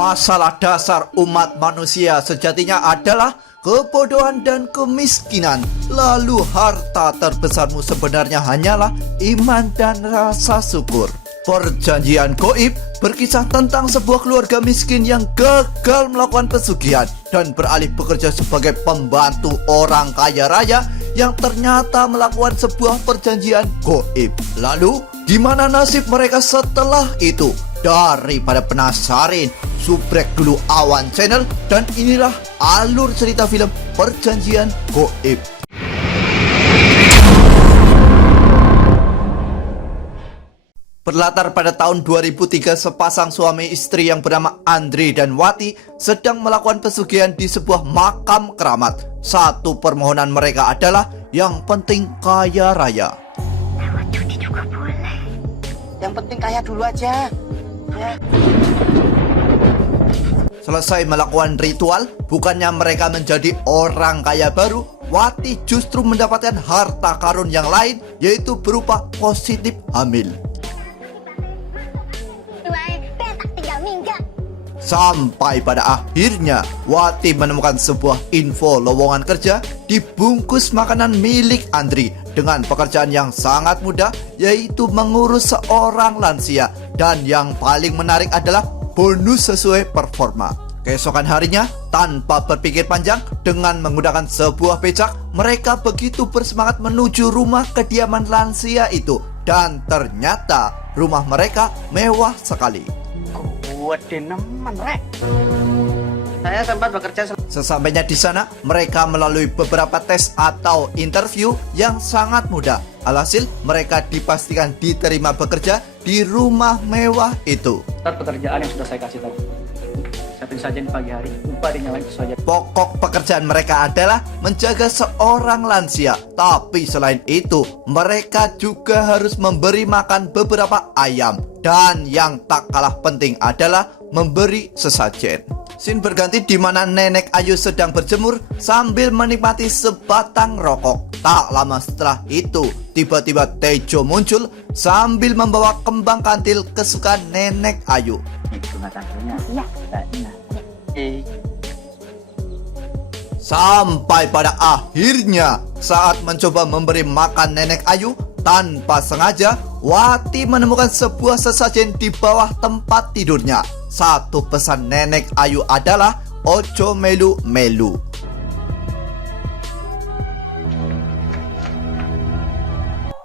Masalah dasar umat manusia sejatinya adalah kebodohan dan kemiskinan. Lalu harta terbesarmu sebenarnya hanyalah iman dan rasa syukur. Perjanjian Gaib berkisah tentang sebuah keluarga miskin yang gagal melakukan pesugihan dan beralih bekerja sebagai pembantu orang kaya raya yang ternyata melakukan sebuah perjanjian gaib. Lalu, gimana nasib mereka setelah itu? Daripada penasaran, subrek dulu Awan Channel dan inilah alur cerita film Perjanjian Gaib. Berlatar pada tahun 2003, sepasang suami istri yang bernama Andri dan Wati sedang melakukan pesugihan di sebuah makam keramat. Satu permohonan mereka adalah yang penting kaya raya. Lewat judi juga boleh. Yang penting kaya dulu aja. Ya. Selesai melakukan ritual, bukannya mereka menjadi orang kaya baru, Wati justru mendapatkan harta karun yang lain, yaitu berupa positif hamil. Sampai pada akhirnya Wati menemukan sebuah info lowongan kerja dibungkus makanan milik Andri dengan pekerjaan yang sangat mudah, yaitu mengurus seorang lansia, dan yang paling menarik adalah bonus sesuai performa. Keesokan harinya, tanpa berpikir panjang, dengan menggunakan sebuah becak, mereka begitu bersemangat menuju rumah kediaman lansia itu, dan ternyata rumah mereka mewah sekali. Waduh nemen rek. Saya sempat bekerja Sesampainya di sana, mereka melalui beberapa tes atau interview yang sangat mudah. Alhasil, mereka dipastikan diterima bekerja di rumah mewah itu. Pekerjaan yang sudah saya kasih tahu. Siapin saja di pagi hari, upah dinyalain sesuai aja. Pokok pekerjaan mereka adalah menjaga seorang lansia. Tapi selain itu, mereka juga harus memberi makan beberapa ayam. Dan yang tak kalah penting adalah memberi sesajen. Scene berganti di mana Nenek Ayu sedang berjemur sambil menikmati sebatang rokok. Tak lama setelah itu, tiba-tiba Tejo muncul sambil membawa kembang kantil kesukaan Nenek Ayu. Sampai pada akhirnya, saat mencoba memberi makan Nenek Ayu, tanpa sengaja Wati menemukan sebuah sesajen di bawah tempat tidurnya. Satu pesan Nenek Ayu adalah ojo melu-melu.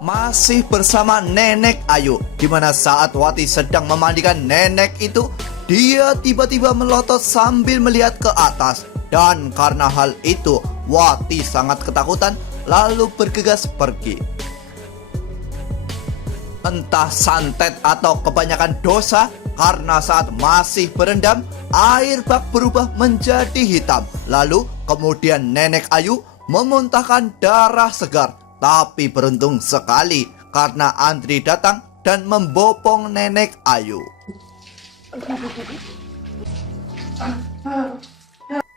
Masih bersama Nenek Ayu, di mana saat Wati sedang memandikan nenek itu, dia tiba-tiba melotot sambil melihat ke atas. Dan karena hal itu, Wati sangat ketakutan lalu bergegas pergi. Entah santet atau kebanyakan dosa, karena saat masih berendam, air bak berubah menjadi hitam. Lalu kemudian Nenek Ayu memuntahkan darah segar. Tapi beruntung sekali karena Andri datang dan membopong Nenek Ayu.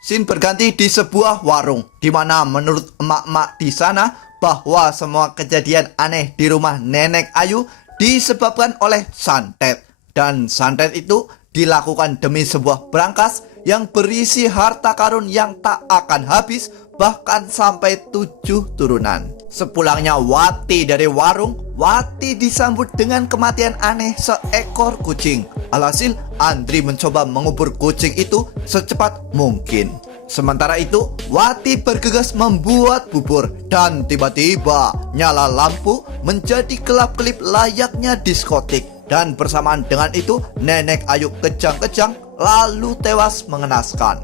Scene berganti di sebuah warung, di mana menurut emak-emak di sana bahwa semua kejadian aneh di rumah Nenek Ayu disebabkan oleh santet. Dan santet itu dilakukan demi sebuah brankas yang berisi harta karun yang tak akan habis, bahkan sampai 7 turunan. Sepulangnya Wati dari warung, Wati disambut dengan kematian aneh seekor kucing. Alhasil, Andri mencoba mengubur kucing itu secepat mungkin. Sementara itu, Wati bergegas membuat bubur dan tiba-tiba nyala lampu menjadi kelap-kelip layaknya diskotik. Dan bersamaan dengan itu, Nenek Ayu kejang-kejang lalu tewas mengenaskan.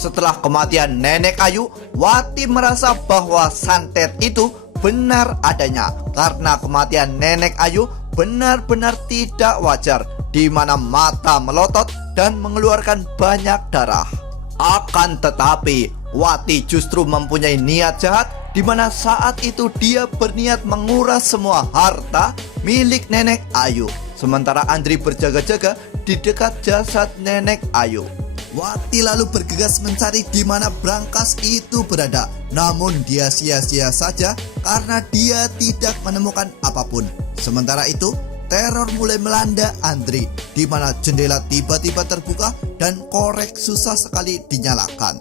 Setelah kematian Nenek Ayu, Wati merasa bahwa santet itu benar adanya, karena kematian Nenek Ayu benar-benar tidak wajar, di mana mata melotot dan mengeluarkan banyak darah. Akan tetapi, Wati justru mempunyai niat jahat, di mana saat itu dia berniat menguras semua harta milik Nenek Ayu. Sementara Andri berjaga-jaga di dekat jasad Nenek Ayu. Wati lalu bergegas mencari di mana brankas itu berada. Namun dia sia-sia saja karena dia tidak menemukan apapun. Sementara itu, teror mulai melanda Andri, di mana jendela tiba-tiba terbuka dan korek susah sekali dinyalakan.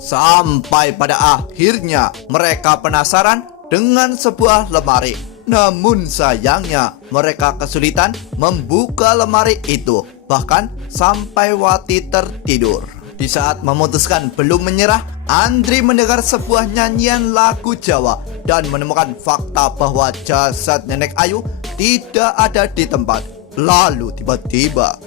Sampai pada akhirnya mereka penasaran dengan sebuah lemari. Namun sayangnya mereka kesulitan membuka lemari itu, bahkan sampai Wati tertidur. Di saat memutuskan belum menyerah, Andri mendengar sebuah nyanyian lagu Jawa dan menemukan fakta bahwa jasad Nenek Ayu tidak ada di tempat. Lalu tiba-tiba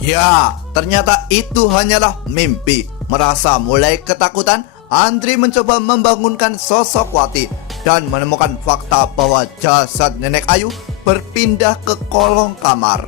ya, ternyata itu hanyalah mimpi. Merasa mulai ketakutan, Andri mencoba membangunkan sosok Wati dan menemukan fakta bahwa jasad Nenek Ayu berpindah ke kolong kamar.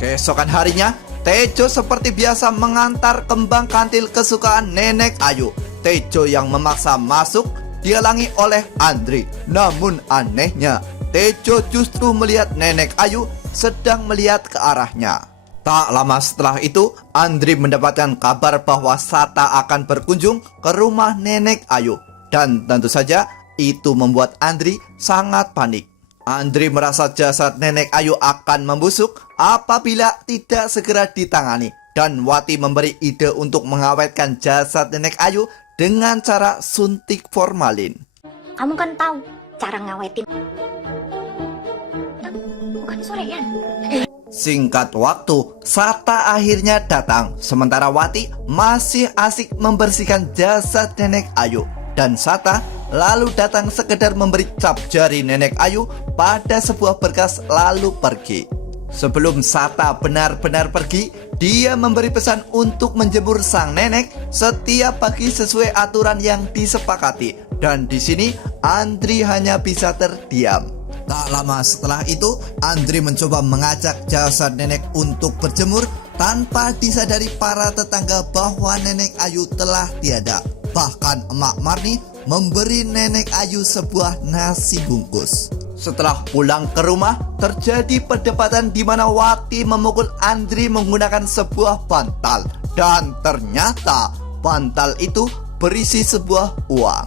Keesokan harinya, Tejo seperti biasa mengantar kembang kantil kesukaan Nenek Ayu. Tejo yang memaksa masuk dihalangi oleh Andri. Namun anehnya, Tejo justru melihat Nenek Ayu sedang melihat ke arahnya. Tak lama setelah itu, Andri mendapatkan kabar bahwa Sata akan berkunjung ke rumah Nenek Ayu. Dan tentu saja itu membuat Andri sangat panik. Andri merasa jasad Nenek Ayu akan membusuk apabila tidak segera ditangani. Dan Wati memberi ide untuk mengawetkan jasad Nenek Ayu dengan cara suntik formalin. Kamu kan tahu cara ngawetin. Bukan sorean. Singkat waktu, Sata akhirnya datang. Sementara Wati masih asik membersihkan jasad Nenek Ayu. Dan Sata lalu datang sekedar memberi cap jari Nenek Ayu pada sebuah berkas lalu pergi. Sebelum Sata benar-benar pergi, dia memberi pesan untuk menjemur sang nenek setiap pagi sesuai aturan yang disepakati. Dan di sini Andri hanya bisa terdiam. Tak lama setelah itu, Andri mencoba mengajak jasad nenek untuk berjemur tanpa disadari para tetangga bahwa Nenek Ayu telah tiada. Bahkan Emak Marni memberi Nenek Ayu sebuah nasi bungkus. Setelah pulang ke rumah, terjadi perdebatan di mana Wati memukul Andri menggunakan sebuah bantal. Dan ternyata bantal itu berisi sebuah uang.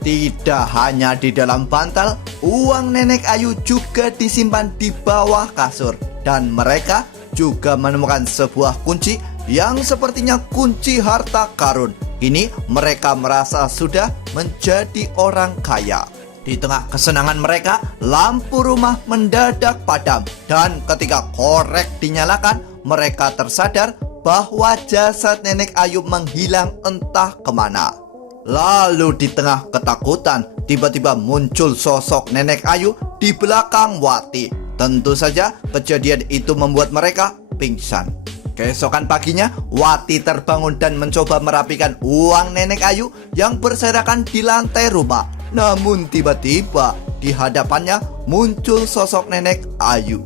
Tidak hanya di dalam bantal, uang Nenek Ayu juga disimpan di bawah kasur. Dan mereka juga menemukan sebuah kunci yang sepertinya kunci harta karun. Kini mereka merasa sudah menjadi orang kaya. Di tengah kesenangan mereka, lampu rumah mendadak padam. Dan ketika korek dinyalakan, mereka tersadar bahwa jasad Nenek Ayu menghilang entah kemana. Lalu di tengah ketakutan, tiba-tiba muncul sosok Nenek Ayu di belakang Wati. Tentu saja kejadian itu membuat mereka pingsan. Keesokan paginya, Wati terbangun dan mencoba merapikan uang Nenek Ayu yang berserakan di lantai rumah. Namun tiba-tiba di hadapannya muncul sosok Nenek Ayu.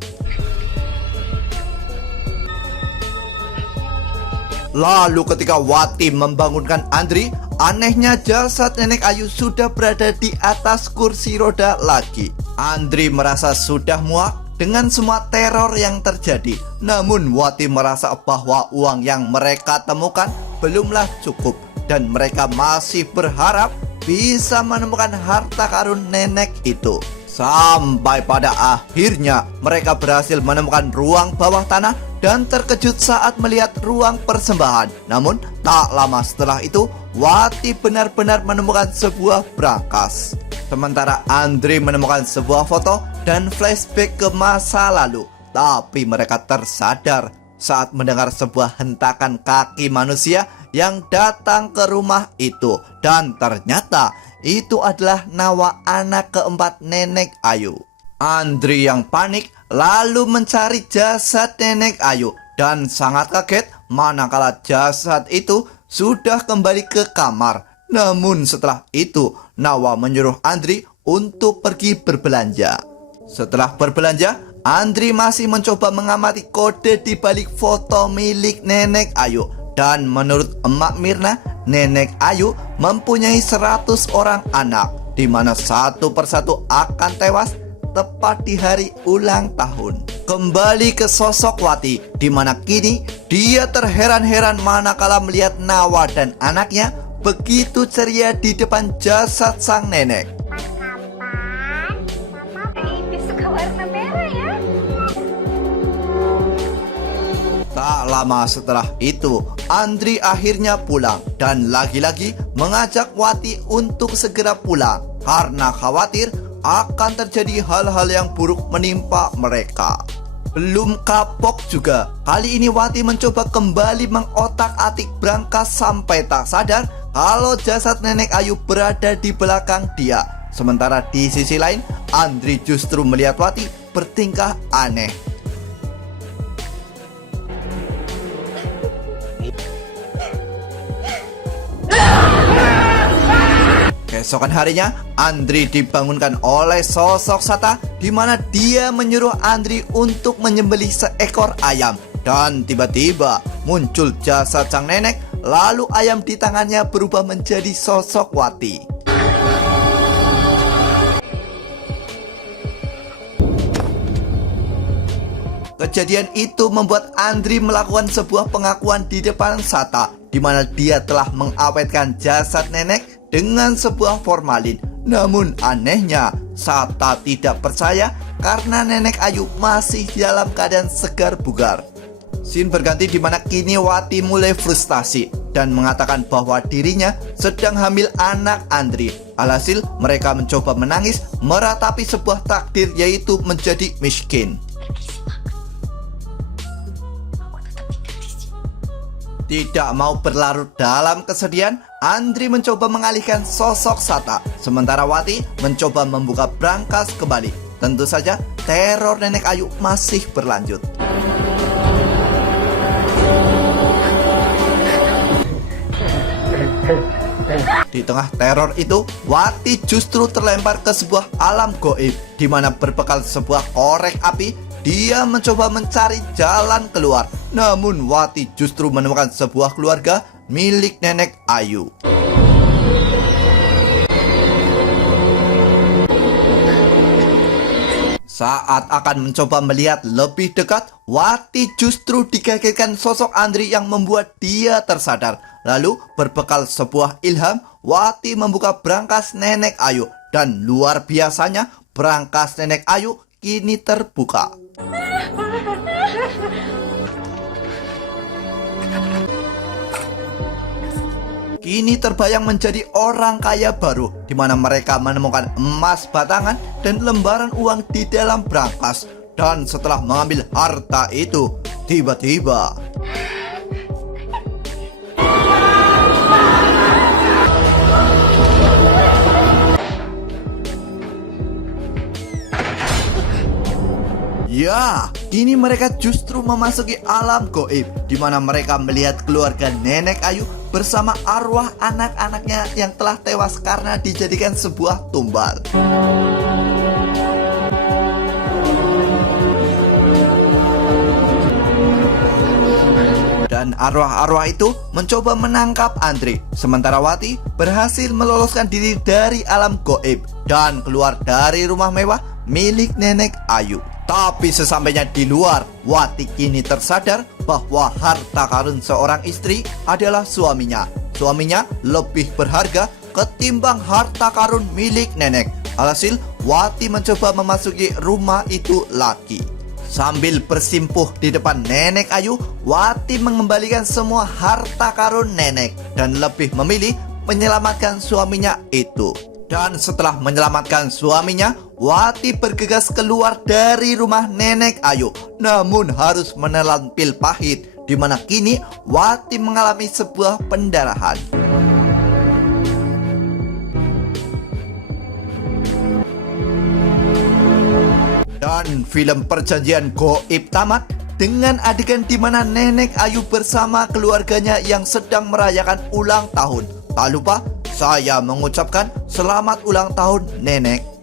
Lalu ketika Wati membangunkan Andri, anehnya jasad Nenek Ayu sudah berada di atas kursi roda lagi. Andri merasa sudah muak dengan semua teror yang terjadi. Namun Wati merasa bahwa uang yang mereka temukan belumlah cukup. Dan mereka masih berharap bisa menemukan harta karun nenek itu. Sampai pada akhirnya mereka berhasil menemukan ruang bawah tanah dan terkejut saat melihat ruang persembahan. Namun tak lama setelah itu, Wati benar-benar menemukan sebuah brankas. Sementara Andri menemukan sebuah foto dan flashback ke masa lalu. Tapi mereka tersadar saat mendengar sebuah hentakan kaki manusia yang datang ke rumah itu. Dan ternyata itu adalah Nawa, anak keempat Nenek Ayu. Andri yang panik lalu mencari jasad Nenek Ayu dan sangat kaget manakala jasad itu sudah kembali ke kamar. Namun setelah itu Nawa menyuruh Andri untuk pergi berbelanja. Setelah berbelanja, Andri masih mencoba mengamati kode di balik foto milik Nenek Ayu. Dan menurut Emak Mirna, Nenek Ayu mempunyai 100 orang anak, di mana satu persatu akan tewas tepat di hari ulang tahun. Kembali ke sosok Wati, di mana kini dia terheran-heran manakala melihat Nawa dan anaknya begitu ceria di depan jasad sang nenek. Kapan? Mama ini suka warna merah ya? Tak lama setelah itu, Andri akhirnya pulang dan lagi-lagi mengajak Wati untuk segera pulang karena khawatir akan terjadi hal-hal yang buruk menimpa mereka. Belum kapok juga, kali ini Wati mencoba kembali mengotak-atik brankas sampai tak sadar kalau jasad Nenek Ayu berada di belakang dia. Sementara di sisi lain, Andri justru melihat Wati bertingkah aneh. Keesokan harinya, Andri dibangunkan oleh sosok Sata, di mana dia menyuruh Andri untuk menyembelih seekor ayam. Dan tiba-tiba muncul jasad sang nenek, lalu ayam di tangannya berubah menjadi sosok Wati. Kejadian itu membuat Andri melakukan sebuah pengakuan di depan Sata, di mana dia telah mengawetkan jasad nenek dengan sebuah formalin. Namun anehnya, Sata tidak percaya karena Nenek Ayu masih dalam keadaan segar bugar. Scene berganti di mana kini Wati mulai frustasi dan mengatakan bahwa dirinya sedang hamil anak Andri. Alhasil mereka mencoba menangis meratapi sebuah takdir, yaitu menjadi miskin. Tidak mau berlarut dalam kesedihan, Andri mencoba mengalihkan sosok Sata, sementara Wati mencoba membuka brankas kembali. Tentu saja teror Nenek Ayu masih berlanjut. Di tengah teror itu, Wati justru terlempar ke sebuah alam goib, di mana berbekal sebuah korek api, dia mencoba mencari jalan keluar. Namun Wati justru menemukan sebuah keluarga milik Nenek Ayu. Saat akan mencoba melihat lebih dekat, Wati justru dikagetkan sosok Andri yang membuat dia tersadar. Lalu berbekal sebuah ilham, Wati membuka brankas Nenek Ayu. Dan luar biasanya, brankas Nenek Ayu kini terbuka. Kini terbayang menjadi orang kaya baru, di mana mereka menemukan emas batangan dan lembaran uang di dalam brankas. Dan setelah mengambil harta itu, tiba-tiba ya, kini mereka justru memasuki alam goib, di mana mereka melihat keluarga Nenek Ayu bersama arwah anak-anaknya yang telah tewas karena dijadikan sebuah tumbal. Dan arwah-arwah itu mencoba menangkap Andri, sementara Wati berhasil meloloskan diri dari alam goib dan keluar dari rumah mewah milik Nenek Ayu. Tapi sesampainya di luar, Wati kini tersadar bahwa harta karun seorang istri adalah suaminya. Suaminya lebih berharga ketimbang harta karun milik nenek. Alhasil, Wati mencoba memasuki rumah itu lagi. Sambil bersimpuh di depan Nenek Ayu, Wati mengembalikan semua harta karun nenek dan lebih memilih menyelamatkan suaminya itu. Dan setelah menyelamatkan suaminya, Wati bergegas keluar dari rumah Nenek Ayu. Namun harus menelan pil pahit, di mana kini Wati mengalami sebuah pendarahan. Dan film Perjanjian Goib tamat dengan adegan di mana Nenek Ayu bersama keluarganya yang sedang merayakan ulang tahun. Tak lupa saya mengucapkan selamat ulang tahun Nenek.